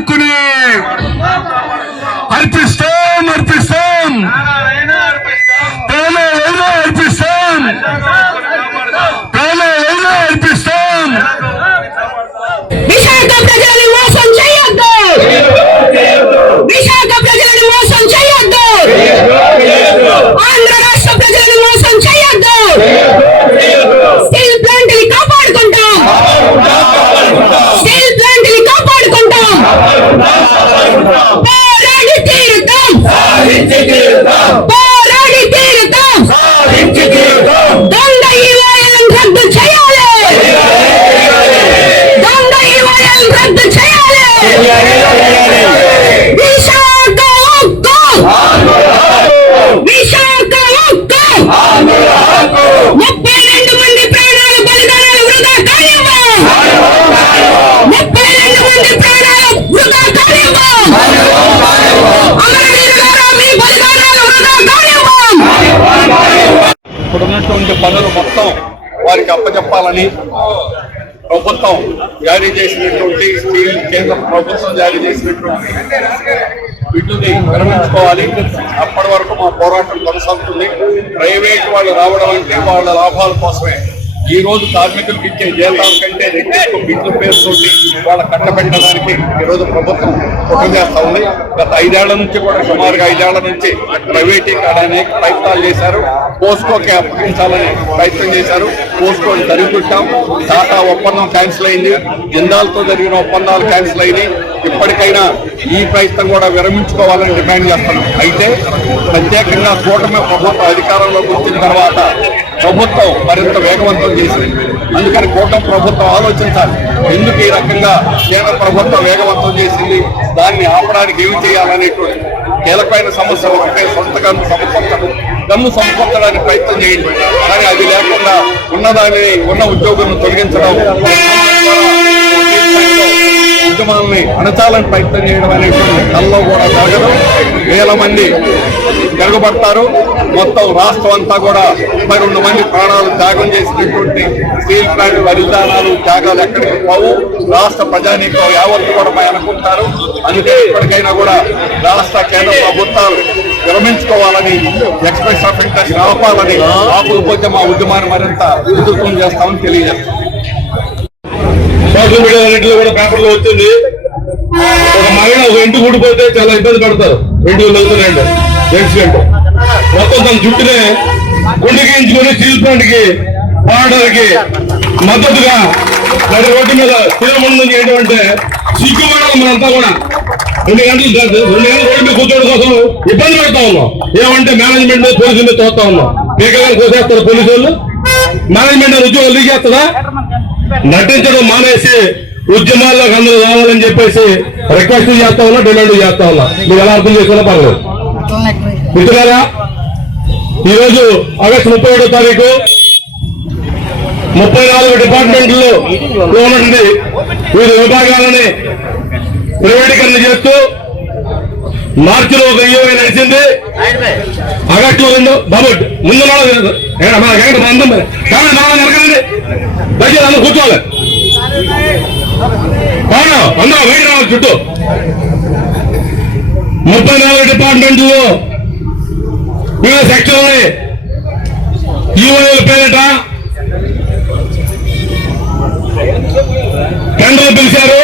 విశాఖ ఉక్కుని అర్పిస్తాం అర్పిస్తాం ప్రాణాలైనా అర్పిస్తాం ప్రాణాలైనా అర్పిస్తాం విశాఖ ప్రజలను పనులు మొత్తం వారికి అప్పచెప్పాలని ప్రభుత్వం జారీ చేసినటువంటి స్టీల్ కేంద్ర ప్రభుత్వం జారీ చేసినటువంటి వీటిని విరమించుకోవాలి. అప్పటి వరకు మా పోరాటం కొనసాగుతుంది. ప్రైవేట్ వాళ్ళు రావడం అంటే వాళ్ళ లాభాల కోసమే. ఈ రోజు కార్మికులకు ఇచ్చే జీతాల కంటే రెట్టింపు బిడ్ల పేరుతోటి వాళ్ళ కట్టబెట్టడానికి ఈ రోజు ప్రభుత్వం కుట్ర చేస్తా ఉంది గత ఐదేళ్ళ నుంచి కూడా సుమారుగా ఐదేళ్ళ నుంచి ప్రైవేటీకరణ ప్రయత్నాలు చేశారు. పోస్కోకి అప్పగించాలని ప్రయత్నం చేశారు. పోస్కోని సరిపెట్టాం టాటా ఒప్పందం క్యాన్సిల్ అయింది. జిందాల్తో జరిగిన ఒప్పందాలు క్యాన్సిల్ అయినాయి. ఇప్పటికైనా ఈ ప్రయత్నం కూడా విరమించుకోవాలని డిమాండ్ చేస్తున్నాం. అయితే ప్రత్యేకంగా కూటమి ప్రభుత్వం అధికారంలోకి వచ్చిన తర్వాత ప్రభుత్వం మరింత వేగవంతం చేసింది. అందుకని కూటమి ప్రభుత్వం ఆలోచించాలి. ఎందుకు ఈ రకంగా కేంద్ర ప్రభుత్వం వేగవంతం చేసింది? దాన్ని ఆపడానికి ఏమి చేయాలనేటువంటి కీలకమైన సమస్య ఒకటే సొంత గన్ను సమకూర్చడం. గన్ను సమకూర్చడానికి ప్రయత్నం చేయండి. కానీ అది లేకుండా ఉన్నదాన్ని ఉన్న ఉద్యోగులను తొలగించడం. ఉద్యమాలని అణచాలని ప్రయత్నం చేయడం అనేటువంటి కల్లో కూడా జరగదు. వేల మంది తిరగబడతారు. మొత్తం రాష్ట్రం అంతా కూడా ముప్పై రెండు మంది ప్రాణాలు త్యాగం చేసినటువంటి స్టీల్ ప్లాంట్ బలిదానాలు త్యాగాలు ఎక్కడికి పోవు రాష్ట్ర ప్రజానీకం యావత్తు కూడా పై అనుకుంటారు. అందుకే ఇప్పటికైనా కూడా రాష్ట్ర కేంద్ర ప్రభుత్వాలు విరమించుకోవాలని ఎక్స్ప్రెస్ ఆఫ్ ఇంట్రెస్ట్ ఆపాలని ఆపకపోతే మా ఉద్యమాన్ని మరింత ఉధృతం చేస్తామని తెలియజేస్తాం సోషల్ మీడియా అన్నింటిలో కూడా పేపర్లో వచ్చింది. ఒక మహిళ ఒక ఇంటి ఊడిపోతే చాలా ఇబ్బంది పడతారు. ఇంటి వెళ్తున్నాయండి యాక్సిడెంట్ మొత్తం తన జుట్టునే గుండెకించుకుని స్టీల్ ప్లాంట్కి పోరాటానికి మద్దతుగా నడి రోడ్డు మీద తిరగమండం చేయడం అంటే సిగ్గుపడాలి మనంతా కూడా. రెండు గంటలు రెండు గంటలు రోడ్డు మీద కూర్చోవడం కోసం ఇబ్బంది పెడతా ఉన్నాం. ఏమంటే మేనేజ్మెంట్ పోలీసులు మీద చూస్తా ఉన్నాం. పీకగారు కోసేస్తారు పోలీసు వాళ్ళు. మేనేజ్మెంట్ ఉద్యోగాలు లీకేస్తుందా నటించడం మానేసి ఉద్యమాల్లో అందరూ రావాలని చెప్పేసి రిక్వెస్ట్ చేస్తా ఉన్నా డిమాండ్ చేస్తా ఉన్నా మీరు ఎలా అర్థం చేసుకున్నా పర్లేదు మిత్రులారా ఈరోజు ఆగస్టు ముప్పై ఏడో తారీఖు ముప్పై నాలుగు డిపార్ట్మెంట్లో ఉన్నటువంటి వివిధ విభాగాలని ప్రైవేటీకరణ చేస్తూ మార్చిలో ఒక ఈవై నడిచింది ఆగస్టు రెండు బాబు ముందు నాలుగు మన అందం కానీ నాలుగు దయచేసి అందరూ కూర్చోవాలి. అవును అందరూ బయట రావాలి చుట్టూ. ముప్పై నాలుగు డిపార్ట్మెంట్లు. వివిధ సెక్షన్లని ఈఓల పేరిట. టెండర్లు పిలిచారు.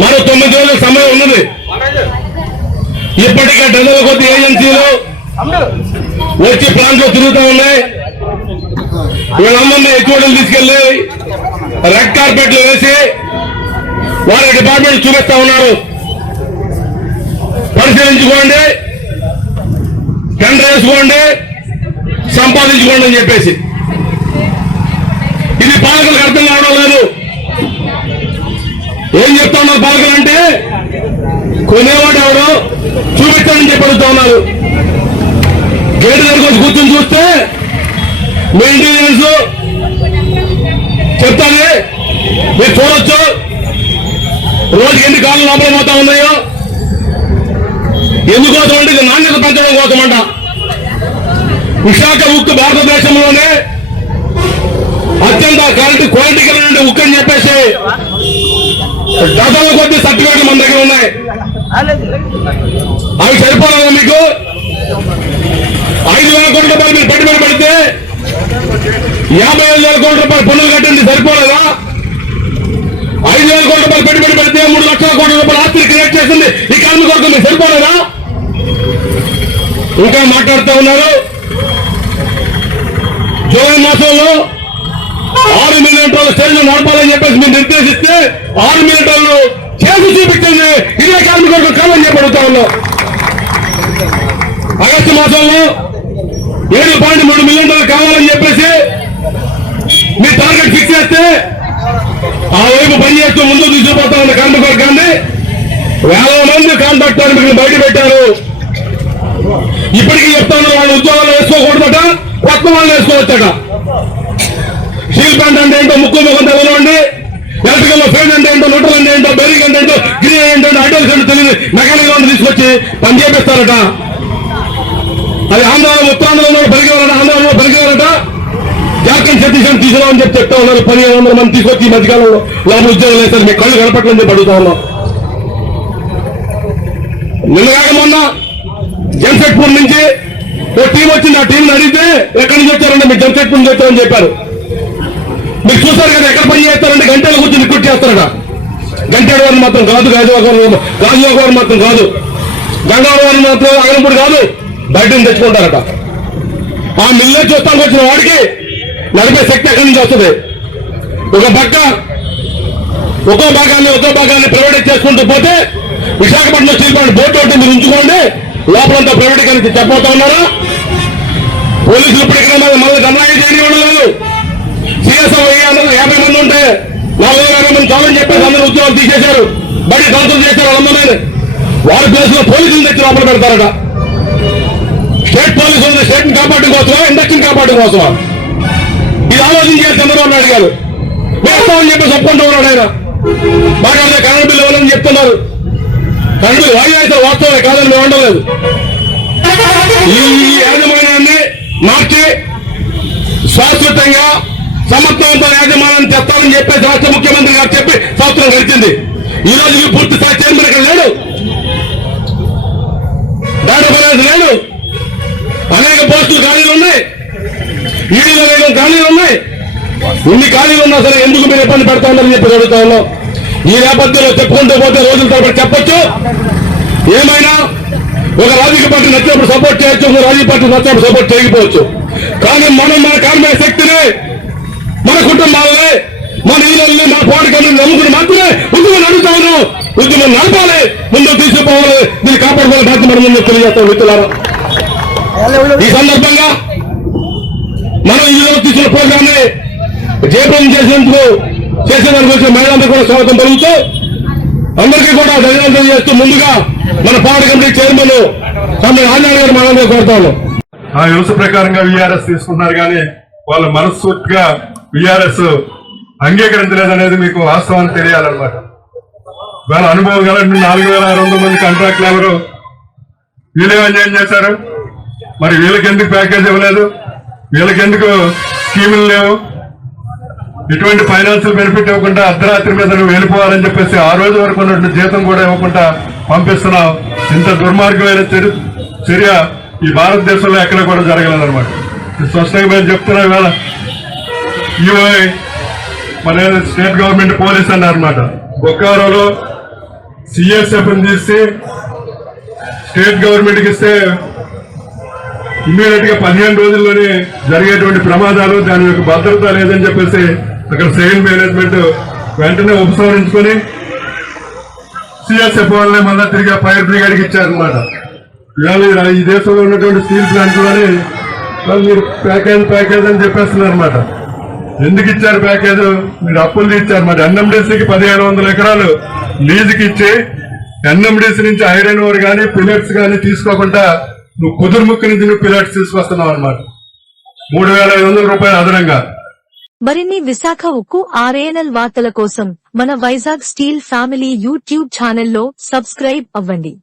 మరో తొమ్మిది రోజుల సమయం ఉన్నది. ఇప్పటికే డజన్ల కొద్ది ఏజెన్సీలు వచ్చి ప్లాంట్లో తిరుగుతూ ఉన్నాయి. వీళ్ళందరినీ హెచ్ఓడీలు తీసుకెళ్ళి రెడ్ కార్పెట్లు వేసి వారి డిపార్ట్మెంట్ చూపిస్తా ఉన్నారు. పరిశీలించుకోండి టెండర్ వేసుకోండి సంపాదించుకోండి అని చెప్పేసి. ఇది పాలకులకు అర్థం కావడం లేదు. ఏం చెప్తా ఉన్నారు పాలకులు అంటే కొనేవాడు ఎవరు చూపించాలని చెప్పి అడుగుతా ఉన్నారు. గేటు దగ్గరకు వచ్చి కూర్చొని చూస్తే మీ తెలుసు? చెప్తాను? మీరు చూడొచ్చు. రోజుకి ఎన్ని కాళ్ళు లోపల పోతా ఉన్నాయో? ఎందుకోసం అంటే నాణ్యత పెంచడం కోసం అంట విశాఖ ఉక్కు భారతదేశంలోనే అత్యంత క్వాలిటీ క్వాలిటీ కలిగిన ఉక్కు అని చెప్పేసి డజన్ల కొద్ది సర్టిఫికేట్లు మన దగ్గర ఉన్నాయి. అవి సరిపోలేదా మీకు? ఐదు వేల కోట్ల రూపాయలు మీరు పెట్టుబడి పెడితే యాభై ఐదు వేల కోట్ల రూపాయలు పన్నులు కట్టింది సరిపోలేదా? ఐదు వేల కోట్ల రూపాయలు పెట్టుబడి పెడితే మూడు లక్షల కోట్ల రూపాయలు ఆస్తిని క్రియేట్ చేసింది. ఈ కార్మిక వర్గం మీకు సరిపోలేదా? ఇంకా మాట్లాడుతూ ఉన్నారు. జూలై మాసంలో ఆరు మిలియన్ టన్నుల స్టేజ్ నడపాలని చెప్పేసి మీరు నిర్దేశిస్తే ఆరు మిలియన్ టన్నులు చేసి చూపించండి. ఇదే కార్మిక వర్గం కావాలని చెప్పి అడుగుతా ఉన్నాం. ఆగస్టు మాసంలో ఏడు పాయింట్ మూడు మిలియన్ టన్నులు కావాలని చెప్పేసి మీ టార్గెట్ ఫిక్స్ చేస్తే ఆ వైపు ముందు తీసుకుపోతా ఉన్న కార్మిక వర్గాన్ని వేల మంది కాంట్రాక్ట్ కార్మికులు బయట పెట్టారు. ఇప్పటికీ చెప్తాను వాళ్ళు ఉద్యోగాలు వేసుకోకూడదట కొత్త వాళ్ళు వేసుకోవచ్చట. స్టీల్ ప్లాంట్ అంటే ఏంటో ముక్కు ముఖం తెలవండి. ఎలక్ట్రికల్ ఫీల్డ్ అంటే ఏంటో న్యూట్రల్ అంటే ఏంటో బెరింగ్ అంటే ఏంటో గ్రీన్ అంటే ఏంటో హైడ్రోల్స్ అంటే తెలియదు. మెకానిక్ వాళ్ళు తీసుకొచ్చి పని చేపిస్తారట. అది ఆంధ్రాలో ఉత్తరాంధ్రలో పలికేవారట ఆంధ్రాలో పలికేవారట. జార్ఖండ్ ఛత్తీస్గఢ్ తీసుకురావని చెప్పి చెప్తా ఉన్నారు. పదిహేను వందల మంది తీసుకొచ్చి ఈ మధ్యకాలంలో లోపల ఉద్యోగాలు వేస్తారు మీ కళ్ళు కనపట్లని చెప్పి అడుగుతా ఉన్నాం. నిన్నగాక మొన్న జంషెడ్పూర్ నుంచి ఓ టీం వచ్చింది. ఆ టీం అడిగితే ఎక్కడి నుంచి వచ్చారంటే మీరు జంషెడ్పూర్ నుంచి వచ్చారని చెప్పారు. మీరు చూస్తారు కదా ఎక్కడ పని చేస్తారంటే గంటలు కూర్చొని రిక్రూట్ చేస్తారట. గంటేడు వారిని మాత్రం కాదు గాజువాక గాజువాక మాత్రం కాదు. గంగావరం మాత్రం అగనపూడి కాదు బయట తెచ్చుకుంటారట. ఆ మిల్లే చూస్తానికి వచ్చిన వాడికి నడిగే శక్తి ఎక్కడి నుంచి వస్తుంది? ఒక పక్క ఒక్కో భాగాన్ని ఒక్కో భాగాన్ని ప్రైవేట్ చేసుకుంటూ పోతే విశాఖపట్నం స్టీల్ ప్లాంట్ బోర్డు ఒకటి మీరు ఉంచుకోండి. లోపలంతా ప్రైవేటీకరించి చెప్పబోతా ఉన్నారా? పోలీసులు ఇప్పటికైనా మళ్ళీ గన్నాయి చేయని లేదు సిఎస్ఎం యాభై మంది ఉంటే నాలుగు యాభై మంది చాలని చెప్పేసి అందరూ ఉద్యోగాలు తీసేశారు. బడి ట్రాన్స్ఫర్ చేశారు వాళ్ళమ్మని వారి ప్లేస్లో పోలీసులు తెచ్చి లోపల పెడతారట. స్టేట్ పోలీసులు స్టేట్ని స్టేట్ని కాపాడడం కోసమా ఇండస్ట్రీని కాపాడడం కోసమా? ఆలోచించారు చంద్రబాబు నాయుడు గారు. వేస్తామని చెప్పి చెప్పుకుంటూ ఉన్నాడు ఆయన. మాట్లాడితే కరెంట్ బిల్లు ఇవ్వాలని చెప్తున్నారు. కరెంట్ బిల్లు వాయి అయితే వాస్తవమే కాదని మేము ఉండలేదు ఈ యాజమాన్యాన్ని మార్చి శాశ్వతంగా సమర్థవంత యాజమాన్యాన్ని తెస్తామని చెప్పేసి రాష్ట్ర ముఖ్యమంత్రి గారు చెప్పి సంవత్సరం గడిచింది. ఈ రోజు ఈ పూర్తి స్థాయి చైర్మన్ ఇక్కడ లేడు. డేటా లేడు అనేక పోస్టులు ఖాళీలు ఉన్నాయి. ఈడీలో వేగం ఖాళీలు ఉన్నాయి. ఇన్ని ఖాళీలు ఉన్నా సరే ఎందుకు మీరు ఇబ్బంది పెడతా ఉన్నారని చెప్పి అడుగుతా ఉన్నాం. ఈ నేపథ్యంలో చెప్పుకుంటూ పోతే రోజుల తరబడి చెప్పొచ్చు. ఏమైనా ఒక రాజకీయ పార్టీ నచ్చినప్పుడు సపోర్ట్ చేయొచ్చు ఒక రాజకీయ పార్టీ నచ్చినప్పుడు సపోర్ట్ చేయకపోవచ్చు. కానీ మనం మన కార్మిక శక్తిని మన కుటుంబాలని మన ఇళ్ళని మన పోరాటాన్ని నమ్ముకుని మాత్రమే ఉద్యమం నడుపుతా ఉన్నాం. ఉద్యమం నడపాలి. ముందుకు తీసుకుపోవాలి. దీన్ని కాపాడుకోవాలి. బాధ్యత మనం తెలియజేస్తాం. మిత్రులారా ఈ సందర్భంగా మనం ఈ రోజు తీసుకున్న ప్రోగ్రామ్ని జయప్రదం చేసినందుకు చేసేదానికి వచ్చిన మహిళలందరూ కూడా స్వాగతం పలుకుతూ అందరికీ కూడా ధన్యవాదాలు చేస్తూ ముందుగా మన పార్టీ కమిటీ చైర్మన్ తమ్ముడు ఆంజనేయ గారు మనందరూ కోరుతాను ఆ యోచ ప్రకారంగా విఆర్ఎస్ తీసుకున్నారు కానీ వాళ్ళ మనస్ఫూర్తిగా విఆర్ఎస్ అంగీకరించలేదనేది మీకు వాస్తవాన్ని తెలియాలన్నమాట. వాళ్ళ అనుభవం గల నాలుగు వేల ఆరు వందల మంది కాంట్రాక్ట్ లేబరు వీళ్ళు అన్యాయం చేశారు. మరి వీళ్ళకి ఎందుకు ప్యాకేజ్ ఇవ్వలేదు? వీళ్ళకి ఎందుకు స్కీములు లేవు? ఎటువంటి ఫైనాన్షియల్ బెనిఫిట్ ఇవ్వకుండా అర్ధరాత్రి మీద నువ్వు వెళ్ళిపోవాలని చెప్పేసి ఆ రోజు వరకు ఉన్నటువంటి జీతం కూడా ఇవ్వకుండా పంపిస్తున్నావు. ఇంత దుర్మార్గమైన చర్య ఈ భారతదేశంలో ఎక్కడ కూడా జరగలేదన్నమాట. ఇది స్పష్టంగా మేము చెప్తున్నా ఇవాళ ఈఓఐ మన స్టేట్ గవర్నమెంట్ పోలీస్ అన్నారన్నమాట. బొక్కారోలో సిఎస్ఎఫ్ని తీసి స్టేట్ గవర్నమెంట్కి ఇస్తే ఇమ్మీడియట్గా పదిహేను రోజుల్లోనే జరిగేటువంటి ప్రమాదాలు దాని యొక్క భద్రత లేదని చెప్పేసి అక్కడ సెయిల్ మేనేజ్మెంట్ వెంటనే ఉపసంహరించుకొని సిఎస్ఎఫ్ వాళ్ళనే మళ్ళా తిరిగి ఫైర్ బ్రిగేడ్కి ఇచ్చారనమాట ఇవాళ ఈ దేశంలో ఉన్నటువంటి స్టీల్ ప్లాంట్లోని వాళ్ళు మీరు ప్యాకేజ్ ప్యాకేజ్ అని చెప్పేస్తున్నారు అనమాట ఎందుకు ఇచ్చారు ప్యాకేజ్? మీరు అప్పులు ఇచ్చారు మరి ఎన్ఎండిసికి పదిహేను వందల ఎకరాలు లీజుకి ఇచ్చి ఎన్ఎండిసి నుంచి ఐరన్ ఓర్ కానీ పిల్లెట్స్ కానీ తీసుకోకుండా నువ్వు కుదురుముక్కు నుంచి నువ్వు పిల్లలు తీసుకొస్తున్నావు అనమాట మూడు వేల ఐదు వందల రూపాయలు అదనంగా. మరిన్ని విశాఖ ఉక్కు ఆర్ఏఎన్ఎల్ వార్తల కోసం మన వైజాగ్ స్టీల్ ఫ్యామిలీ యూట్యూబ్ ఛానల్లో సబ్స్క్రైబ్ అవ్వండి.